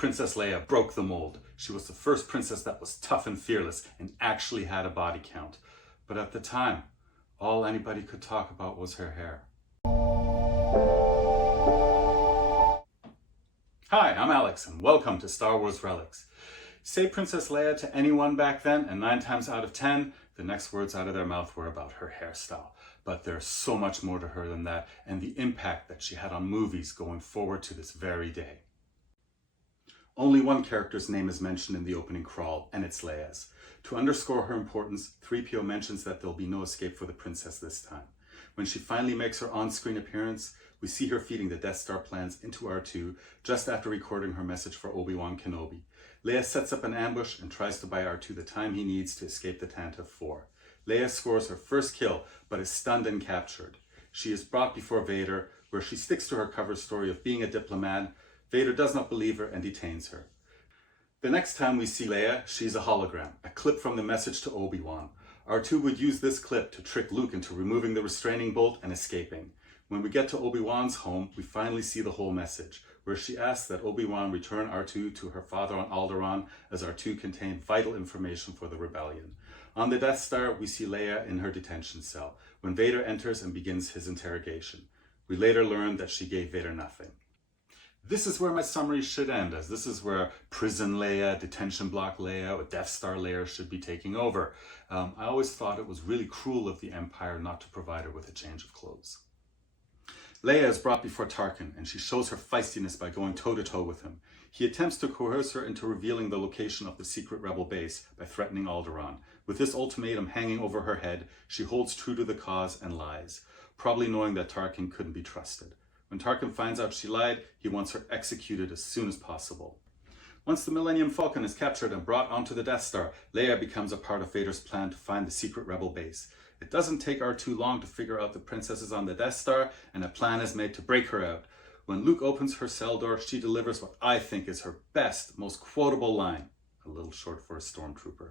Princess Leia broke the mold. She was the first princess that was tough and fearless and actually had a body count. But at the time, all anybody could talk about was her hair. Hi, I'm Alex and welcome to Star Wars Relics. Say Princess Leia to anyone back then and 9 times out of 10, the next words out of their mouth were about her hairstyle. But there's so much more to her than that, and the impact that she had on movies going forward to this very day. Only one character's name is mentioned in the opening crawl, and it's Leia's. To underscore her importance, 3PO mentions that there'll be no escape for the princess this time. When she finally makes her on-screen appearance, we see her feeding the Death Star plans into R2 just after recording her message for Obi-Wan Kenobi. Leia sets up an ambush and tries to buy R2 the time he needs to escape the Tantive 4. Leia scores her first kill, but is stunned and captured. She is brought before Vader, where she sticks to her cover story of being a diplomat. Vader does not believe her and detains her. The next time we see Leia, she's a hologram, a clip from the message to Obi-Wan. R2 would use this clip to trick Luke into removing the restraining bolt and escaping. When we get to Obi-Wan's home, we finally see the whole message, where she asks that Obi-Wan return R2 to her father on Alderaan, as R2 contained vital information for the rebellion. On the Death Star, we see Leia in her detention cell, when Vader enters and begins his interrogation. We later learn that she gave Vader nothing. This is where my summary should end, as this is where Prison Leia, Detention Block Leia, or Death Star Leia should be taking over. I always thought it was really cruel of the Empire not to provide her with a change of clothes. Leia is brought before Tarkin, and she shows her feistiness by going toe-to-toe with him. He attempts to coerce her into revealing the location of the secret rebel base by threatening Alderaan. With this ultimatum hanging over her head, she holds true to the cause and lies, probably knowing that Tarkin couldn't be trusted. When Tarkin finds out she lied, he wants her executed as soon as possible. Once the Millennium Falcon is captured and brought onto the Death Star, Leia becomes a part of Vader's plan to find the secret rebel base. It doesn't take R2 long to figure out the princess is on the Death Star, and a plan is made to break her out. When Luke opens her cell door, she delivers what I think is her best, most quotable line, a little short for a stormtrooper.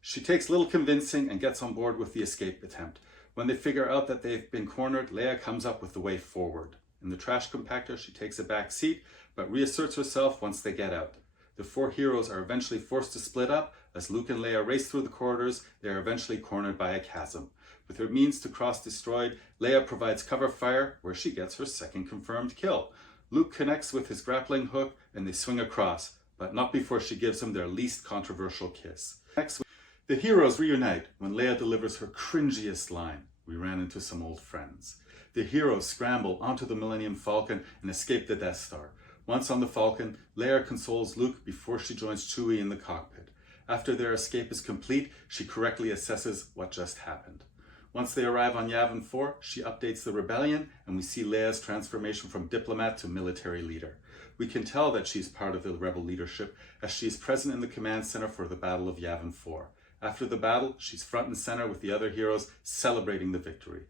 She takes little convincing and gets on board with the escape attempt. When they figure out that they've been cornered, Leia comes up with the way forward. In the trash compactor, she takes a back seat, but reasserts herself once they get out. The 4 heroes are eventually forced to split up. As Luke and Leia race through the corridors, they are eventually cornered by a chasm. With her means to cross destroyed, Leia provides cover fire, where she gets her second confirmed kill. Luke connects with his grappling hook, and they swing across, but not before she gives him their least controversial kiss. Next, the heroes reunite when Leia delivers her cringiest line, "We ran into some old friends." The heroes scramble onto the Millennium Falcon and escape the Death Star. Once on the Falcon, Leia consoles Luke before she joins Chewie in the cockpit. After their escape is complete, she correctly assesses what just happened. Once they arrive on Yavin 4, she updates the rebellion, and we see Leia's transformation from diplomat to military leader. We can tell that she's part of the rebel leadership, as she is present in the command center for the Battle of Yavin 4. After the battle, she's front and center with the other heroes, celebrating the victory.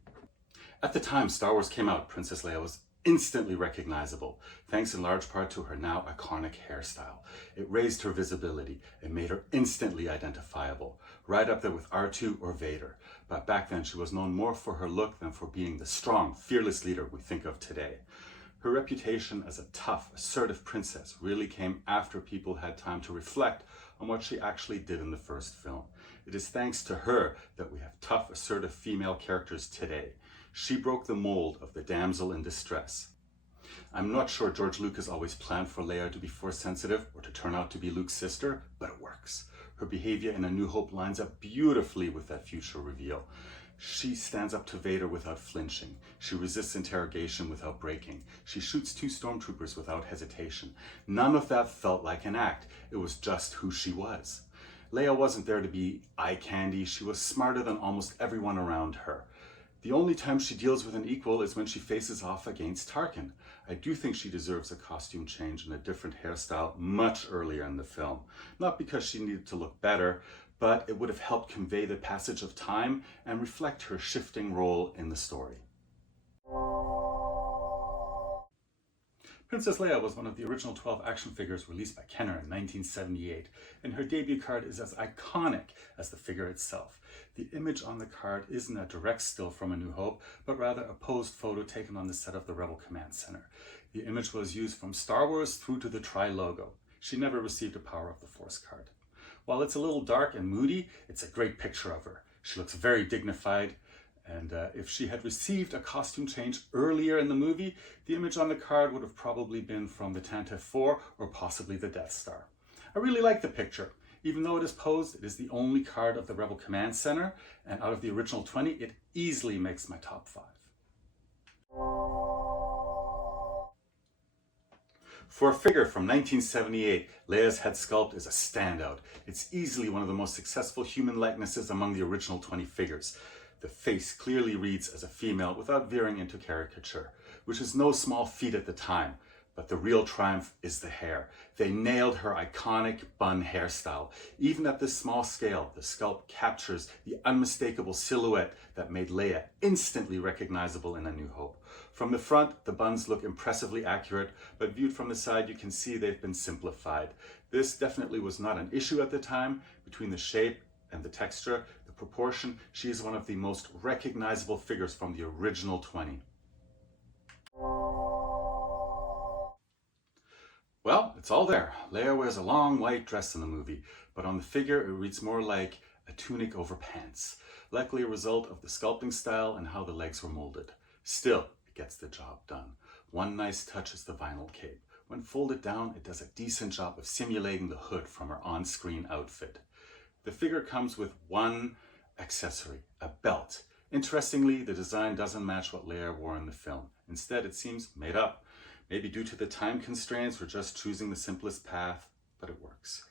At the time Star Wars came out, Princess Leia was instantly recognizable, thanks in large part to her now iconic hairstyle. It raised her visibility and made her instantly identifiable, right up there with R2 or Vader. But back then she was known more for her look than for being the strong, fearless leader we think of today. Her reputation as a tough, assertive princess really came after people had time to reflect on what she actually did in the first film. It is thanks to her that we have tough, assertive female characters today. She broke the mold of the damsel in distress. I'm not sure George Lucas always planned for Leia to be force sensitive or to turn out to be Luke's sister, but it works. Her behavior in A New Hope lines up beautifully with that future reveal. She stands up to Vader without flinching. She resists interrogation without breaking. She shoots 2 stormtroopers without hesitation. None of that felt like an act. It was just who she was. Leia wasn't there to be eye candy. She was smarter than almost everyone around her. The only time she deals with an equal is when she faces off against Tarkin. I do think she deserves a costume change and a different hairstyle much earlier in the film. Not because she needed to look better, but it would have helped convey the passage of time and reflect her shifting role in the story. Princess Leia was one of the original 12 action figures released by Kenner in 1978, and her debut card is as iconic as the figure itself. The image on the card isn't a direct still from A New Hope, but rather a posed photo taken on the set of the Rebel Command Center. The image was used from Star Wars through to the Tri logo. she never received a Power of the Force card. While it's a little dark and moody, it's a great picture of her. She looks very dignified, and if she had received a costume change earlier in the movie, the image on the card would have probably been from the Tantive 4 or possibly the Death Star. I really like the picture. Even though it is posed, it is the only card of the Rebel Command Center, and out of the original 20, it easily makes my top 5. For a figure from 1978, Leia's head sculpt is a standout. It's easily one of the most successful human likenesses among the original 20 figures. The face clearly reads as a female without veering into caricature, which is no small feat at the time. But the real triumph is the hair. They nailed her iconic bun hairstyle. Even at this small scale, the sculpt captures the unmistakable silhouette that made Leia instantly recognizable in A New Hope. From the front, the buns look impressively accurate, but viewed from the side, you can see they've been simplified. This definitely was not an issue at the time. Between the shape and the texture, the proportion, she is one of the most recognizable figures from the original 20. Well, it's all there. Leia wears a long white dress in the movie, but on the figure it reads more like a tunic over pants, likely a result of the sculpting style and how the legs were molded. Still, it gets the job done. One nice touch is the vinyl cape. When folded down, it does a decent job of simulating the hood from her on-screen outfit. The figure comes with one accessory, a belt. Interestingly, the design doesn't match what Leia wore in the film. Instead, it seems made up. Maybe due to the time constraints, we're just choosing the simplest path, but it works.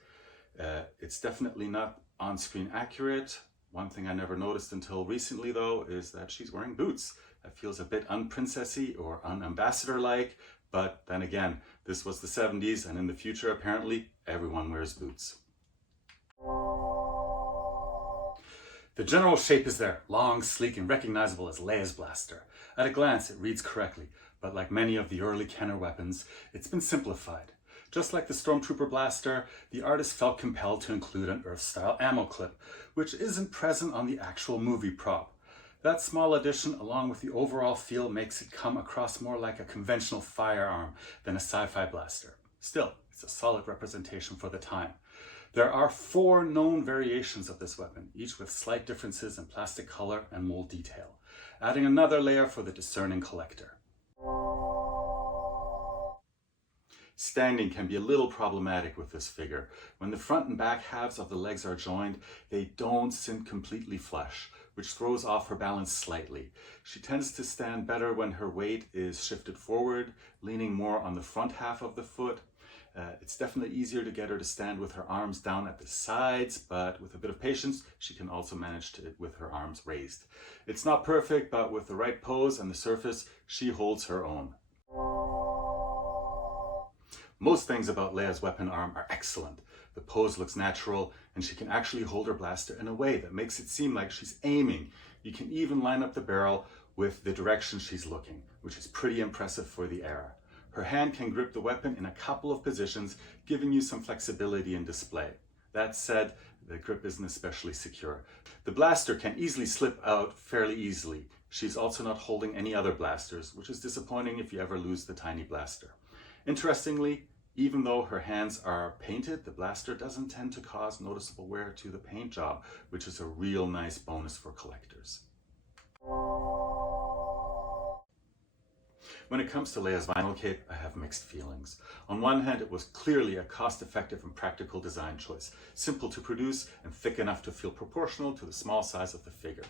It's definitely not on-screen accurate. One thing I never noticed until recently, though, is that she's wearing boots. That feels a bit un-princessy or un-ambassador-like, but then again, this was the 70s, and in the future, apparently, everyone wears boots. The general shape is there, long, sleek, and recognizable as Leia's blaster. At a glance, it reads correctly, but like many of the early Kenner weapons, it's been simplified. Just like the Stormtrooper blaster, the artist felt compelled to include an Earth-style ammo clip, which isn't present on the actual movie prop. That small addition, along with the overall feel, makes it come across more like a conventional firearm than a sci-fi blaster. Still, it's a solid representation for the time. There are 4 known variations of this weapon, each with slight differences in plastic color and mold detail, adding another layer for the discerning collector. Standing can be a little problematic with this figure. When the front and back halves of the legs are joined, they don't sit completely flush, which throws off her balance slightly. She tends to stand better when her weight is shifted forward, leaning more on the front half of the foot. It's definitely easier to get her to stand with her arms down at the sides, but with a bit of patience, she can also manage to with her arms raised. It's not perfect, but with the right pose and the surface, she holds her own. Most things about Leia's weapon arm are excellent. The pose looks natural, and she can actually hold her blaster in a way that makes it seem like she's aiming. You can even line up the barrel with the direction she's looking, which is pretty impressive for the era. Her hand can grip the weapon in a couple of positions, giving you some flexibility in display. That said, the grip isn't especially secure. The blaster can easily slip out fairly easily. She's also not holding any other blasters, which is disappointing if you ever lose the tiny blaster. Interestingly, even though her hands are painted, the blaster doesn't tend to cause noticeable wear to the paint job, which is a real nice bonus for collectors. When it comes to Leia's vinyl cape, I have mixed feelings. On one hand, it was clearly a cost-effective and practical design choice, simple to produce and thick enough to feel proportional to the small size of the figure.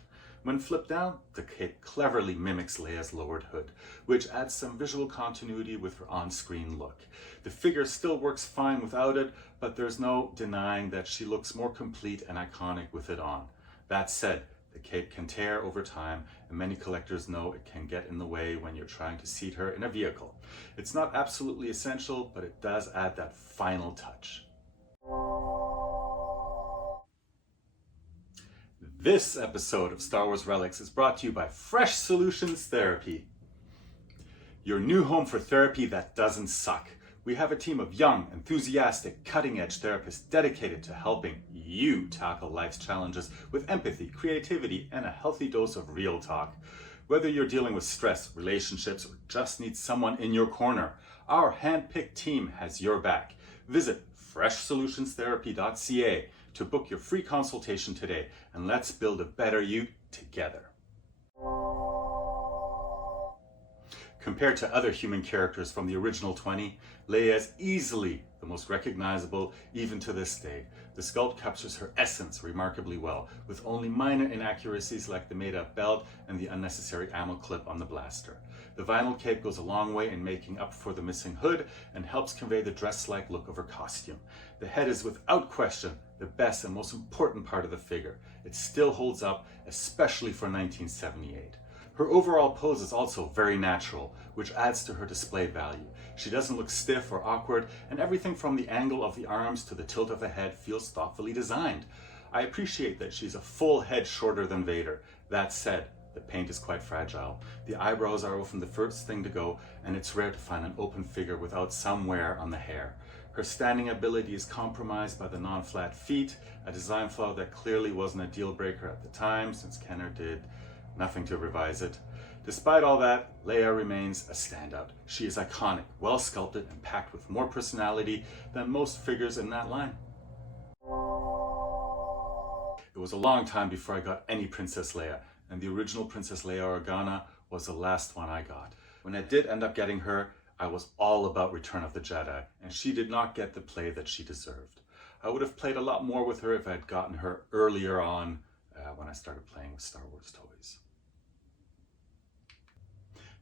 When flipped down, the cape cleverly mimics Leia's lowered hood, which adds some visual continuity with her on-screen look. The figure still works fine without it, but there's no denying that she looks more complete and iconic with it on. That said, the cape can tear over time, and many collectors know it can get in the way when you're trying to seat her in a vehicle. It's not absolutely essential, but it does add that final touch. This episode of Star Wars Relics is brought to you by Fresh Solutions Therapy, your new home for therapy that doesn't suck. We have a team of young, enthusiastic, cutting-edge therapists dedicated to helping you tackle life's challenges with empathy, creativity, and a healthy dose of real talk. Whether you're dealing with stress, relationships, or just need someone in your corner, our hand-picked team has your back. Visit freshsolutionsTherapy.ca to book your free consultation today, and let's build a better you together. Compared to other human characters from the original 20, Leia is easily the most recognizable even to this day. The sculpt captures her essence remarkably well, with only minor inaccuracies like the made-up belt and the unnecessary ammo clip on the blaster. The vinyl cape goes a long way in making up for the missing hood and helps convey the dress-like look of her costume. The head is without question the best and most important part of the figure. It still holds up, especially for 1978. Her overall pose is also very natural, which adds to her display value. She doesn't look stiff or awkward, and everything from the angle of the arms to the tilt of the head feels thoughtfully designed. I appreciate that she's a full head shorter than Vader. That said, the paint is quite fragile. The eyebrows are often the first thing to go, and it's rare to find an open figure without some wear on the hair. Her standing ability is compromised by the non-flat feet, a design flaw that clearly wasn't a deal breaker at the time, since Kenner did nothing to revise it. Despite all that, Leia remains a standout. She is iconic, well sculpted, and packed with more personality than most figures in that line. It was a long time before I got any Princess Leia, and the original Princess Leia Organa was the last one I got. When I did end up getting her, I was all about Return of the Jedi, and she did not get the play that she deserved. I would have played a lot more with her if I had gotten her earlier on when I started playing with Star Wars toys.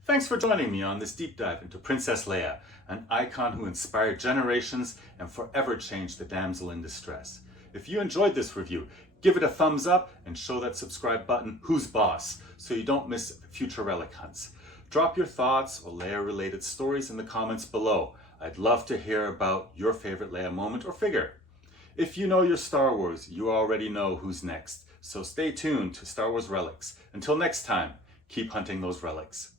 Thanks for joining me on this deep dive into Princess Leia, an icon who inspired generations and forever changed the damsel in distress. If you enjoyed this review, give it a thumbs up and show that subscribe button who's boss so you don't miss future relic hunts. Drop your thoughts or Leia related stories in the comments below. I'd love to hear about your favorite Leia moment or figure. If you know your Star Wars, you already know who's next. So stay tuned to Star Wars Relics. Until next time, keep hunting those relics.